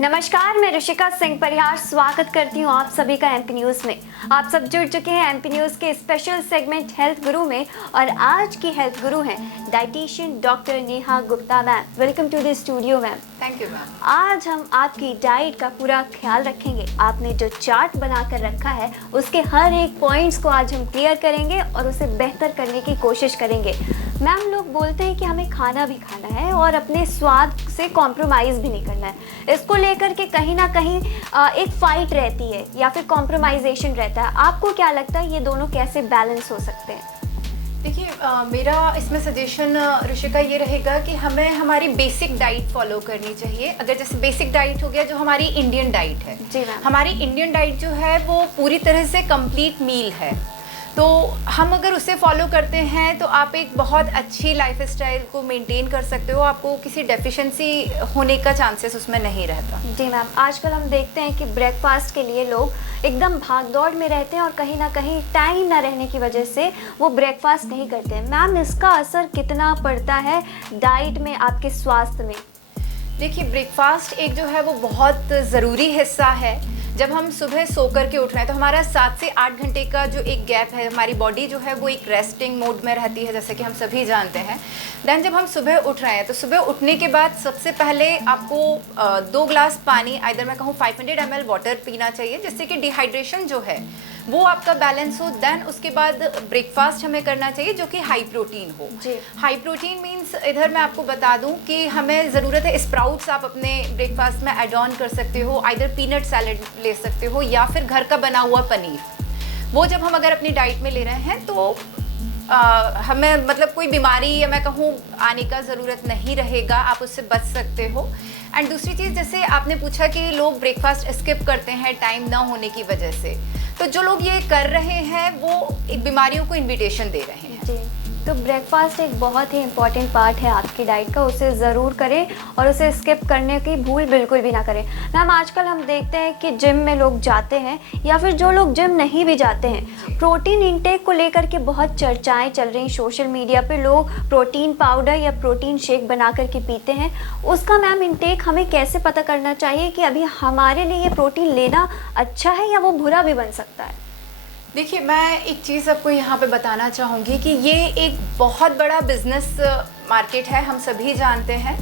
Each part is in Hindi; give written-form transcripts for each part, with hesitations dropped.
नमस्कार, मैं ऋषिका सिंह परिहार स्वागत करती हूँ आप सभी का एमपी न्यूज़ में। आप सब जुड़ चुके हैं एमपी न्यूज़ के स्पेशल सेगमेंट हेल्थ गुरु में और आज की हेल्थ गुरु हैं dietitian doctor Neha Gupta ma'am. Welcome to the studio ma'am. Thank you ma'am. आज हम आपकी डाइट का पूरा ख्याल रखेंगे। आपने जो चार्ट बना कर रखा है उसके हर एक पॉइंट्स को आज हम क्लियर करेंगे और उसे बेहतर करने की कोशिश करेंगे। मैम, लोग बोलते हैं कि हमें खाना भी खाना है और अपने स्वाद से कॉम्प्रोमाइज़ भी नहीं करना है। इसको लेकर के कहीं ना कहीं एक फाइट रहती है या फिर कॉम्प्रोमाइजेशन रहता है। आपको क्या लगता है ये दोनों कैसे बैलेंस हो सकते हैं? देखिए, मेरा इसमें सजेशन ऋषिका ये रहेगा कि हमें हमारी बेसिक डाइट फॉलो करनी चाहिए। अगर जैसे बेसिक डाइट हो गया जो हमारी इंडियन डाइट है, जी मैम। हमारी इंडियन डाइट जो है वो पूरी तरह से कंप्लीट मील है, तो हम अगर उसे फॉलो करते हैं तो आप एक बहुत अच्छी लाइफस्टाइल को मेंटेन कर सकते हो। आपको किसी डेफिशिएंसी होने का चांसेस उसमें नहीं रहता। जी मैम, आजकल हम देखते हैं कि ब्रेकफास्ट के लिए लोग एकदम भागदौड़ में रहते हैं और कहीं ना कहीं टाइम ना रहने की वजह से वो ब्रेकफास्ट नहीं करते हैं। मैम, इसका असर कितना पड़ता है डाइट में, आपके स्वास्थ्य में? देखिए, ब्रेकफास्ट एक जो है वो बहुत ज़रूरी हिस्सा है। जब हम सुबह सो कर के उठ रहे हैं तो हमारा 7 से 8 घंटे का जो एक गैप है, हमारी बॉडी जो है वो एक रेस्टिंग मोड में रहती है, जैसे कि हम सभी जानते हैं। देन जब हम सुबह उठ रहे हैं तो सुबह उठने के बाद सबसे पहले आपको 2 ग्लास पानी, आइदर मैं कहूँ 500 ml वाटर पीना चाहिए, जिससे कि डिहाइड्रेशन जो है वो आपका बैलेंस हो। देन उसके बाद ब्रेकफास्ट हमें करना चाहिए जो कि हाई प्रोटीन हो। हाई प्रोटीन मीन्स इधर मैं आपको बता दूं कि हमें ज़रूरत है स्प्राउट्स आप अपने ब्रेकफास्ट में ऐड ऑन कर सकते हो, आइदर पीनट सैलेड ले सकते हो या फिर घर का बना हुआ पनीर। वो जब हम अगर अपनी डाइट में ले रहे हैं तो हमें मतलब कोई बीमारी या मैं कहूँ आने का ज़रूरत नहीं रहेगा, आप उससे बच सकते हो। एंड दूसरी चीज़, जैसे आपने पूछा कि लोग ब्रेकफास्ट स्किप करते हैं टाइम ना होने की वजह से, तो जो लोग ये कर रहे हैं वो एक बीमारियों को इनविटेशन दे रहे हैं। जी, तो ब्रेकफास्ट एक बहुत ही इम्पॉर्टेंट पार्ट है आपकी डाइट का, उसे ज़रूर करें और उसे स्किप करने की भूल बिल्कुल भी ना करें। मैम, आजकल हम देखते हैं कि जिम में लोग जाते हैं या फिर जो लोग जिम नहीं भी जाते हैं, प्रोटीन इंटेक को लेकर के बहुत चर्चाएं चल रही। सोशल मीडिया पे लोग प्रोटीन पाउडर या प्रोटीन शेक बना करके पीते हैं। उसका मैम इंटेक हमें कैसे पता करना चाहिए कि अभी हमारे लिए ये प्रोटीन लेना अच्छा है या वो बुरा भी बन सकता है? देखिए, मैं एक चीज़ आपको यहाँ पे बताना चाहूँगी कि ये एक बहुत बड़ा बिजनेस मार्केट है, हम सभी जानते हैं,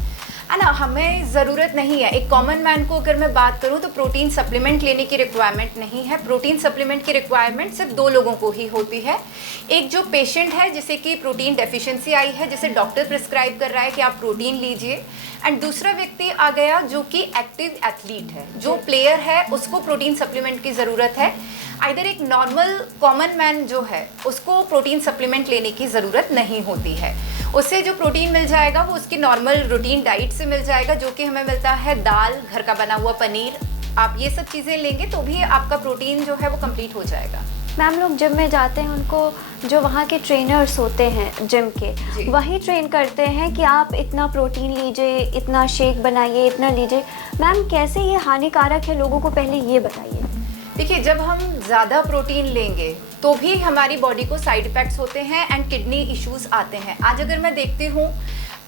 है ना। हमें ज़रूरत नहीं है, एक कॉमन मैन को अगर मैं बात करूँ तो प्रोटीन सप्लीमेंट लेने की रिक्वायरमेंट नहीं है। प्रोटीन सप्लीमेंट की रिक्वायरमेंट सिर्फ 2 लोगों को ही होती है। एक जो पेशेंट है जिसे कि प्रोटीन डेफिशिएंसी आई है, जिसे डॉक्टर प्रिस्क्राइब कर रहा है कि आप प्रोटीन लीजिए, एंड दूसरा व्यक्ति आ गया जो कि एक्टिव एथलीट है, जो प्लेयर है, उसको प्रोटीन सप्लीमेंट की ज़रूरत है। आइदर एक नॉर्मल कॉमन मैन जो है उसको प्रोटीन सप्लीमेंट लेने की ज़रूरत नहीं होती है। उससे जो प्रोटीन मिल जाएगा वो उसकी नॉर्मल रूटीन डाइट से मिल जाएगा, जो कि हमें मिलता है दाल, घर का बना हुआ पनीर। आप ये सब चीज़ें लेंगे तो भी आपका प्रोटीन जो है वो कंप्लीट हो जाएगा। मैम, लोग जिम में जाते हैं, उनको जो वहाँ के ट्रेनर्स होते हैं जिम के, वही ट्रेन करते हैं कि आप इतना प्रोटीन लीजिए, इतना शेक बनाइए, इतना लीजिए। मैम, कैसे ये हानिकारक है लोगों को, पहले ये बताइए। देखिए, जब हम ज़्यादा प्रोटीन लेंगे तो भी हमारी बॉडी को साइड इफ़ेक्ट्स होते हैं एंड किडनी इश्यूज़ आते हैं। आज अगर मैं देखती हूँ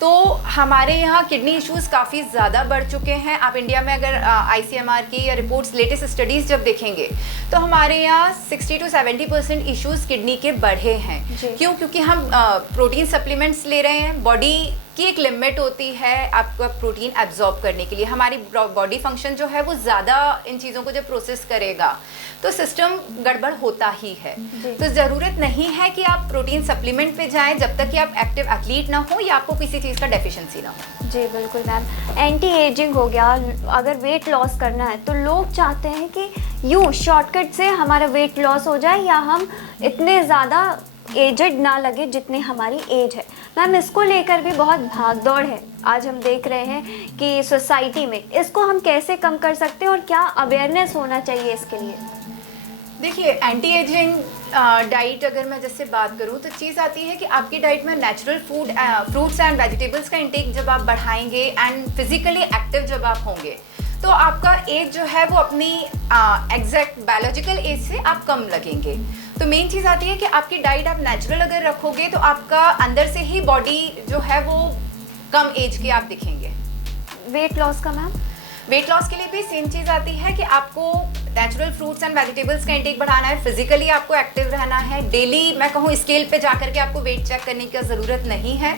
तो हमारे यहाँ किडनी इश्यूज़ काफ़ी ज़्यादा बढ़ चुके हैं। आप इंडिया में अगर ICMR की या रिपोर्ट्स, लेटेस्ट स्टडीज़ जब देखेंगे तो हमारे यहाँ 60 to 70% इश्यूज़ किडनी के बढ़े हैं। क्यों? क्योंकि हम प्रोटीन सप्लीमेंट्स ले रहे हैं। बॉडी की एक लिमिट होती है आपका प्रोटीन एब्जॉर्ब करने के लिए। हमारी बॉडी फंक्शन जो है वो ज़्यादा इन चीज़ों को जब प्रोसेस करेगा तो सिस्टम गड़बड़ होता ही है। तो ज़रूरत नहीं है कि आप प्रोटीन सप्लीमेंट पे जाएं जब तक कि आप एक्टिव एथलीट ना हो या आपको किसी चीज़ का डेफिशिएंसी ना हो। जी बिल्कुल मैम। एंटी एजिंग हो गया, अगर वेट लॉस करना है तो लोग चाहते हैं कि यूँ शॉर्टकट से हमारा वेट लॉस हो जाए या हम इतने ज़्यादा एजड ना लगे जितनी हमारी एज है। मैम, इसको लेकर भी बहुत भागदौड़ है आज हम देख रहे हैं कि सोसाइटी में। इसको हम कैसे कम कर सकते हैं और क्या अवेयरनेस होना चाहिए इसके लिए? देखिए, एंटी एजिंग डाइट अगर मैं जैसे बात करूँ तो चीज़ आती है कि आपकी डाइट में natural food, fruits and vegetables का इंटेक जब आप बढ़ाएंगे एंड फिजिकली एक्टिव जब आप होंगे तो आपका एज जो है वो अपनी एग्जैक्ट बायोलॉजिकल एज से आप कम लगेंगे। तो मेन चीज़ आती है कि आपकी डाइट आप नेचुरल अगर रखोगे तो आपका अंदर से ही बॉडी जो है वो कम एज के आप दिखेंगे। वेट लॉस का मैम? वेट लॉस के लिए भी सेम चीज़ आती है कि आपको नेचुरल फ्रूट्स एंड वेजिटेबल्स का इंटेक बढ़ाना है, फिजिकली आपको एक्टिव रहना है, डेली मैं कहूँ स्केल पे जा करके आपको वेट चेक करने की ज़रूरत नहीं है।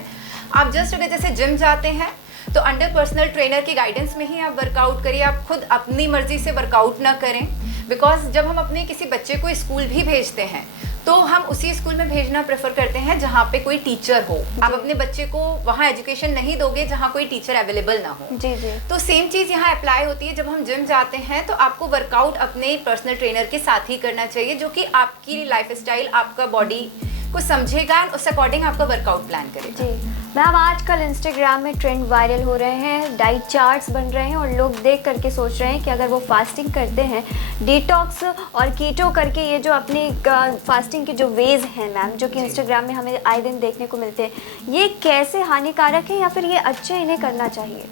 आप जस्ट अगर जैसे जिम जाते हैं तो अंडर पर्सनल ट्रेनर की गाइडेंस में ही आप वर्कआउट करिए, आप खुद अपनी मर्जी से वर्कआउट ना करें। बिकॉज जब हम अपने किसी बच्चे को स्कूल भी भेजते हैं तो हम उसी स्कूल में भेजना प्रेफर करते हैं जहाँ पे कोई टीचर हो। आप अपने बच्चे को वहाँ एजुकेशन नहीं दोगे जहाँ कोई टीचर अवेलेबल ना हो। जी जी। तो सेम चीज़ यहाँ अप्लाई होती है। जब हम जिम जाते हैं तो आपको वर्कआउट अपने पर्सनल ट्रेनर के साथ ही करना चाहिए, जो कि आपकी लाइफस्टाइल, आपका बॉडी को समझेगा और उस अकॉर्डिंग आपका वर्कआउट प्लान करेगा। जी मैम, आजकल इंस्टाग्राम में ट्रेंड वायरल हो रहे हैं, डाइट चार्ट्स बन रहे हैं और लोग देख करके सोच रहे हैं कि अगर वो फास्टिंग करते हैं, डिटॉक्स और कीटो करके, ये जो अपनी फास्टिंग के जो वेज हैं मैम, जो कि इंस्टाग्राम में हमें आए दिन देखने को मिलते हैं, ये कैसे हानिकारक है या फिर ये अच्छे इन्हें करना चाहिए?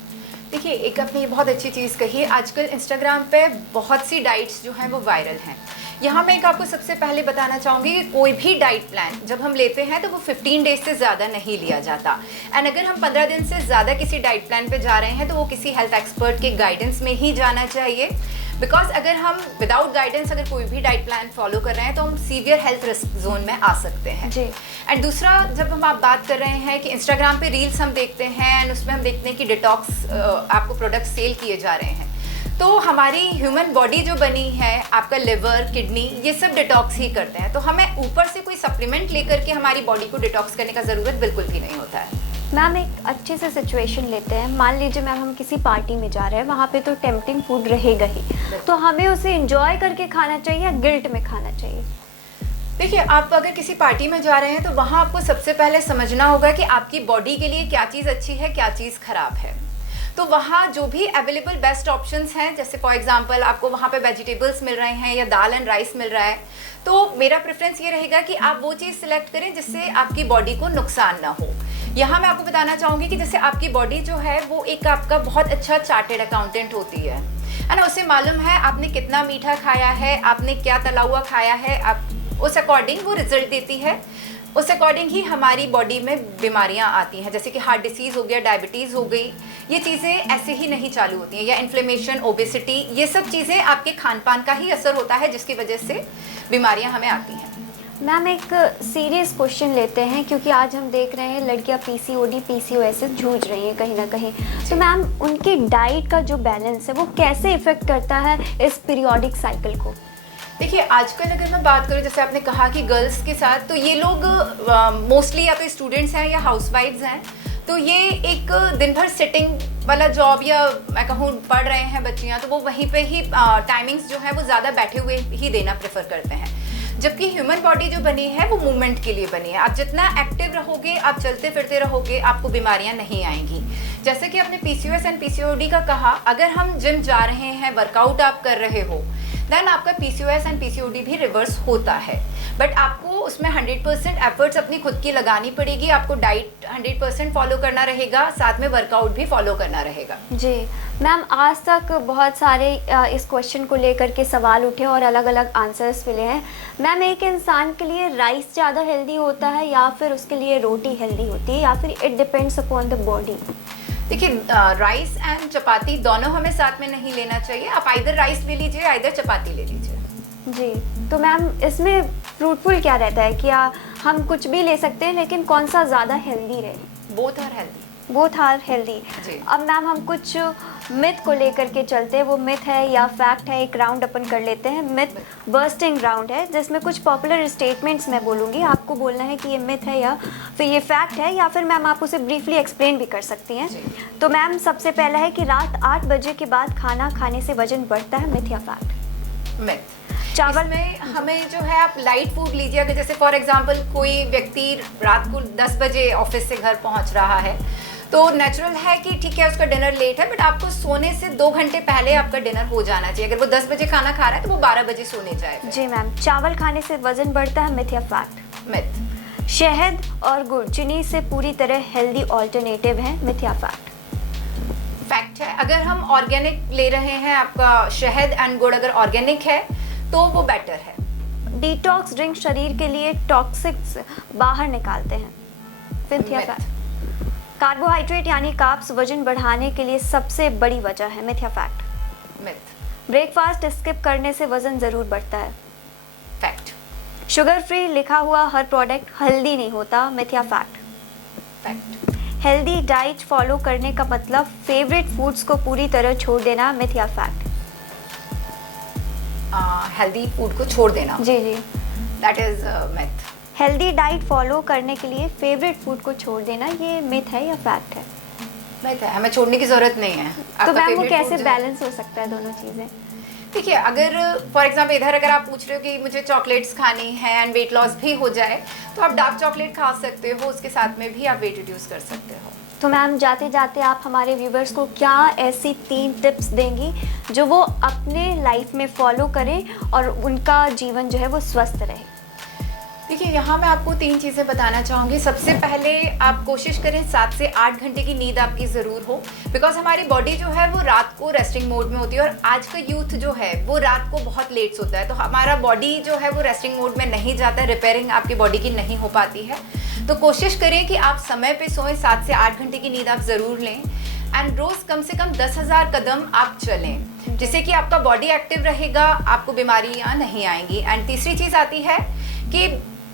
देखिए, एक आपने बहुत अच्छी चीज़ कही है। आजकल इंस्टाग्राम पे बहुत सी डाइट्स जो हैं वो वायरल हैं। यहाँ मैं एक आपको सबसे पहले बताना चाहूँगी कि कोई भी डाइट प्लान जब हम लेते हैं तो वो 15 डेज से ज़्यादा नहीं लिया जाता। एंड अगर हम 15 दिन से ज़्यादा किसी डाइट प्लान पे जा रहे हैं तो वो किसी हेल्थ एक्सपर्ट के गाइडेंस में ही जाना चाहिए। बिकॉज अगर हम विदाउट गाइडेंस अगर कोई भी डाइट प्लान फॉलो कर रहे हैं तो हम सीवियर हेल्थ रिस्क जोन में आ सकते हैं जी। एंड दूसरा, जब हम आप बात कर रहे हैं कि इंस्टाग्राम पे रील्स हम देखते हैं एंड उसमें हम देखते हैं कि डिटॉक्स आपको प्रोडक्ट सेल किए जा रहे हैं, तो हमारी ह्यूमन बॉडी जो बनी है, आपका लिवर, किडनी, ये सब डिटॉक्स ही करते हैं। तो हमें ऊपर से कोई सप्लीमेंट लेकर के हमारी बॉडी को डिटॉक्स करने का ज़रूरत बिल्कुल भी नहीं होता है। मैम, एक अच्छे से सिचुएशन लेते हैं। मान लीजिए मैम हम किसी पार्टी में जा रहे हैं, वहाँ पे तो टेम्पटिंग फूड रहेगा ही, तो हमें उसे एंजॉय करके खाना चाहिए या गिल्ट में खाना चाहिए? देखिए, आप अगर किसी पार्टी में जा रहे हैं तो वहाँ आपको सबसे पहले समझना होगा कि आपकी बॉडी के लिए क्या चीज़ अच्छी है, क्या चीज़ खराब है। तो वहाँ जो भी अवेलेबल बेस्ट ऑप्शंस हैं, जैसे फॉर एग्जांपल आपको वहाँ पे वेजिटेबल्स मिल रहे हैं या दाल एंड राइस मिल रहा है, तो मेरा प्रेफरेंस ये रहेगा कि आप वो चीज़ सिलेक्ट करें जिससे आपकी बॉडी को नुकसान ना हो। यहाँ मैं आपको बताना चाहूँगी कि जैसे आपकी बॉडी जो है वो एक आपका बहुत अच्छा चार्टेड अकाउंटेंट होती है ना, उसे मालूम है आपने कितना मीठा खाया है, आपने क्या तला हुआ खाया है, आप उस अकॉर्डिंग वो रिजल्ट देती है। उस अकॉर्डिंग ही हमारी बॉडी में बीमारियां आती हैं, जैसे कि हार्ट डिसीज़ हो गया, डायबिटीज़ हो गई, ये चीज़ें ऐसे ही नहीं चालू होती हैं, या इन्फ्लेमेशन, ओबेसिटी, ये सब चीज़ें आपके खान पान का ही असर होता है जिसकी वजह से बीमारियां हमें आती हैं। मैम, एक सीरियस क्वेश्चन लेते हैं, क्योंकि आज हम देख रहे हैं लड़कियां पीसीओडी, पीसीओएस से जूझ रही हैं कहीं ना कहीं। तो मैम, उनकी डाइट का जो बैलेंस है वो कैसे इफ़ेक्ट करता है इस पीरियोडिक साइकिल को? देखिए, आजकल अगर मैं बात करूँ, जैसे आपने कहा कि गर्ल्स के साथ, तो ये लोग मोस्टली या तो स्टूडेंट्स हैं या हाउसवाइफ्स हैं, तो ये एक दिन भर सिटिंग वाला जॉब, या मैं कहूँ पढ़ रहे हैं बच्चियाँ, तो वो वहीं पे ही टाइमिंग्स जो है वो ज़्यादा बैठे हुए ही देना प्रेफर करते हैं। जबकि ह्यूमन बॉडी जो बनी है वो मूवमेंट के लिए बनी है। आप जितना एक्टिव रहोगे, आप चलते फिरते रहोगे, आपको बीमारियां नहीं आएंगी। जैसे कि आपने पीसीओएस एंड पीसीओडी का कहा, अगर हम जिम जा रहे हैं, वर्कआउट आप कर रहे हो, देन आपका पीसीओएस एंड पीसीओडी भी रिवर्स होता है। बट आपको उसमें 100% एफर्ट्स अपनी खुद की लगानी पड़ेगी। आपको डाइट 100% फॉलो करना रहेगा, साथ में वर्कआउट भी फॉलो करना रहेगा। जी मैम, आज तक बहुत सारे इस क्वेश्चन को लेकर के सवाल उठे और अलग अलग आंसर्स मिले हैं। मैम, एक इंसान के लिए राइस ज़्यादा हेल्दी होता है या फिर उसके लिए रोटी हेल्दी होती है, या फिर it depends upon the body? देखिए, राइस एंड चपाती दोनों हमें साथ में नहीं लेना चाहिए। आप आइदर राइस ले लीजिए, आइदर चपाती ले लीजिए। जी, तो मैम इसमें फ्रूटफुल क्या रहता है? क्या हम कुछ भी ले सकते हैं, लेकिन कौन सा ज़्यादा हेल्दी रहे? Both are healthy. Both are healthy. अब मैम हम कुछ मिथ को लेकर के चलते हैं, वो मिथ है या फैक्ट है, एक राउंड अपन कर लेते हैं। मिथ बर्स्टिंग राउंड है, जिसमें कुछ पॉपुलर स्टेटमेंट्स मैं बोलूँगी, आपको बोलना है कि ये मिथ है या फिर ये फैक्ट है, या फिर मैम आप उसे ब्रीफली एक्सप्लेन भी कर सकती हैं। तो मैम, सबसे पहला है कि रात 8 बजे के बाद खाना खाने से वजन बढ़ता है, मिथ या फैक्ट? मिथ। चावल में हमें जो है, आप लाइट फूड लीजिए। अगर जैसे फॉर एग्जांपल कोई व्यक्ति रात को 10 बजे ऑफिस से घर पहुंच रहा है, तो नेचुरल है कि ठीक है उसका डिनर लेट है, बट आपको सोने से 2 घंटे पहले आपका डिनर हो जाना चाहिए। अगर वो 10 बजे खाना खा रहा है तो वो 12 बजे सोने जाएगा। जी मैम, चावल खाने से वजन बढ़ता है, मिथ या फैक्ट? मिथ। शहद और गुड़ चीनी से पूरी तरह हेल्दी ऑल्टरनेटिव है, मिथ या फैक्ट? फैक्ट है। अगर हम ऑर्गेनिक ले रहे हैं, आपका शहद एंड गुड़ अगर ऑर्गेनिक है तो वो बेटर है। डिटॉक्स ड्रिंक शरीर के लिए टॉक्सिक्स बाहर निकालते हैं, मिथ या फैक्ट? कार्बोहाइड्रेट यानी कार्ब्स वजन बढ़ाने के लिए सबसे बड़ी वजह है, मिथ या फैक्ट? मिथ। ब्रेकफास्ट स्किप करने से वज़न ज़रूर बढ़ता है। फैक्ट। शुगर फ्री लिखा हुआ हर प्रोडक्ट हेल्दी नहीं होता। मिथ या fact? Fact. Healthy diet follow करने का मतलब फेवरेट फूड्स को पूरी तरह छोड़ देना। मिथ या फैक्ट? हेल्दी फूड को छोड़ देना। जी जी। That is myth. Healthy diet follow करने के लिए फेवरेट फूड को छोड़ देना, ये मिथ है या फैक्ट है? मिथ है, हमें छोड़ने की जरूरत नहीं है। तो आपका मैम वो favorite कैसे food जो है- बैलेंस हो सकता है दोनों चीज़ें? देखिए, अगर फॉर एग्जाम्पल इधर अगर आप पूछ रहे हो कि मुझे चॉकलेट्स खानी है एंड वेट लॉस भी हो जाए, तो आप डार्क चॉकलेट खा सकते हो, उसके साथ में भी आप वेट रिड्यूस कर सकते हो। तो मैम जाते जाते आप हमारे व्यूवर्स को क्या ऐसी 3 टिप्स देंगी जो वो अपने लाइफ में फॉलो करें और उनका जीवन जो है वो स्वस्थ रहे? देखिए, यहाँ मैं आपको 3 चीज़ें बताना चाहूँगी। सबसे पहले आप कोशिश करें 7 से 8 घंटे की नींद आपकी ज़रूर हो, बिकॉज हमारी बॉडी जो है वो रात को रेस्टिंग मोड में होती है और आज का यूथ जो है वो रात को बहुत लेट सोता है, तो हमारा बॉडी जो है वो रेस्टिंग मोड में नहीं जाता है, रिपेयरिंग आपकी बॉडी की नहीं हो पाती है। तो कोशिश करें कि आप समय पे सोएं, 7 से 8 घंटे की नींद आप ज़रूर लें एंड रोज़ कम से कम 10,000 कदम आप चलें, जिससे कि आपका बॉडी एक्टिव रहेगा, आपको बीमारियाँ नहीं आएंगी। एंड तीसरी चीज़ आती है कि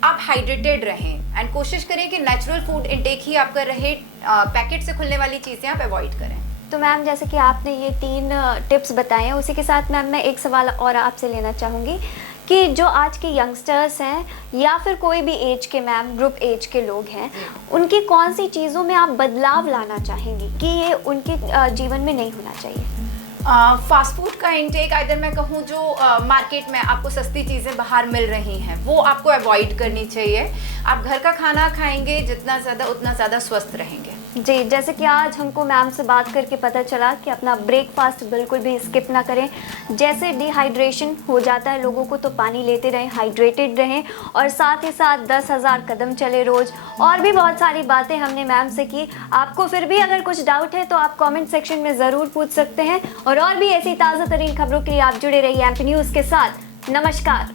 आप हाइड्रेटेड रहें एंड कोशिश करें कि नेचुरल फूड इनटेक ही आपका रहे, पैकेट से खुलने वाली चीज़ें आप अवॉइड करें। तो मैम जैसे कि आपने ये 3 टिप्स बताए हैं, उसी के साथ मैम मैं एक सवाल और आपसे लेना चाहूँगी कि जो आज के यंगस्टर्स हैं या फिर कोई भी एज के मैम ग्रुप एज के लोग हैं, उनकी कौन सी चीज़ों में आप बदलाव लाना चाहेंगी कि ये उनके जीवन में नहीं होना चाहिए? फास्ट फूड का इंटेक, अगर मैं कहूँ जो मार्केट में आपको सस्ती चीज़ें बाहर मिल रही हैं वो आपको अवॉइड करनी चाहिए। आप घर का खाना खाएंगे जितना ज़्यादा उतना ज़्यादा स्वस्थ रहेंगे। जी, जैसे कि आज हमको मैम से बात करके पता चला कि अपना ब्रेकफास्ट बिल्कुल भी स्किप ना करें। जैसे डिहाइड्रेशन हो जाता है लोगों को, तो पानी लेते रहें, हाइड्रेटेड रहें और साथ ही साथ 10,000 कदम चले रोज़। और भी बहुत सारी बातें हमने मैम से की। आपको फिर भी अगर कुछ डाउट है तो आप कमेंट सेक्शन में ज़रूर पूछ सकते हैं और भी ऐसी ताज़ा तरीन खबरों के लिए आप जुड़े रहिए एमपी न्यूज़ के साथ। नमस्कार।